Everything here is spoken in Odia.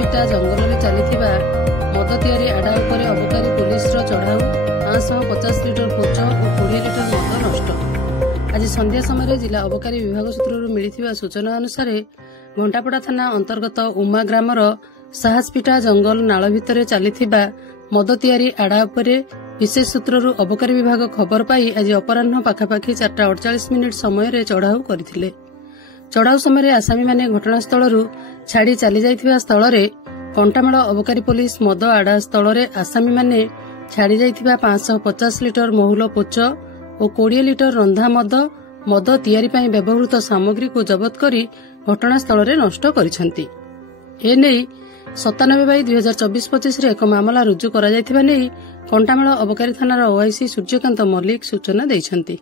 ସାହସପିଟା ଜଙ୍ଗଲରେ ଚାଲିଥିବା ମଦ ତିଆରି ଆଡ଼ା ଉପରେ ଅବକାରୀ ପୁଲିସର ଚଢ଼ାଉ 550 ଲିଟର ପୋଚ ଓ 20 ଲିଟର ମଦ ନଷ୍ଟ। ଆଜି ସନ୍ଧ୍ୟା ସମୟରେ ଜିଲ୍ଲା ଅବକାରୀ ବିଭାଗ ସୂତ୍ରରୁ ମିଳିଥିବା ସୂଚନା ଅନୁସାରେ ଘଣ୍ଟାପଡ଼ା ଥାନା ଅନ୍ତର୍ଗତ ଉମା ଗ୍ରାମର ସାହସପିଟା ଜଙ୍ଗଲ ନାଳ ଭିତରେ ଚାଲିଥିବା ମଦ ତିଆରି ଆଡ଼ା ଉପରେ ବିଶେଷ ସୂତ୍ରରୁ ଅବକାରୀ ବିଭାଗ ଖବର ପାଇ ଆଜି ଅପରାହ୍ନ ପାଖାପାଖି 4:48 ସମୟରେ ଚଢ଼ାଉ କରିଥିଲେ। ଚଢ଼ାଉ ସମୟରେ ଆସାମୀମାନେ ଘଟଣାସ୍ଥଳରୁ ଛାଡ଼ି ଚାଲିଯାଇଥିବା ସ୍ଥଳରେ କଣ୍ଟାମାଳ ଅବକାରୀ ପୁଲିସ ମଦ ଆଡ଼ା ସ୍ଥଳରେ ଆସାମୀମାନେ ଛାଡ଼ି ଯାଇଥିବା 550 ଲିଟର ମହୁଲ ପୋଚ ଓ 20 ଲିଟର ରନ୍ଧା ମଦ ତିଆରି ପାଇଁ ବ୍ୟବହୃତ ସାମଗ୍ରୀକୁ ଜବତ କରି ଘଟଣାସ୍ଥଳରେ ନଷ୍ଟ କରିଛନ୍ତି। ଏନେଇ 97/2024 ଏକ ମାମଲା ରୁଜୁ କରାଯାଇଥିବା ନେଇ କଣ୍ଟାମାଳ ଅବକାରୀ ଥାନାର ଓଆଇସି ସୂର୍ଯ୍ୟକାନ୍ତ ମଲ୍ଲିକ ସୂଚନା ଦେଇଛନ୍ତି।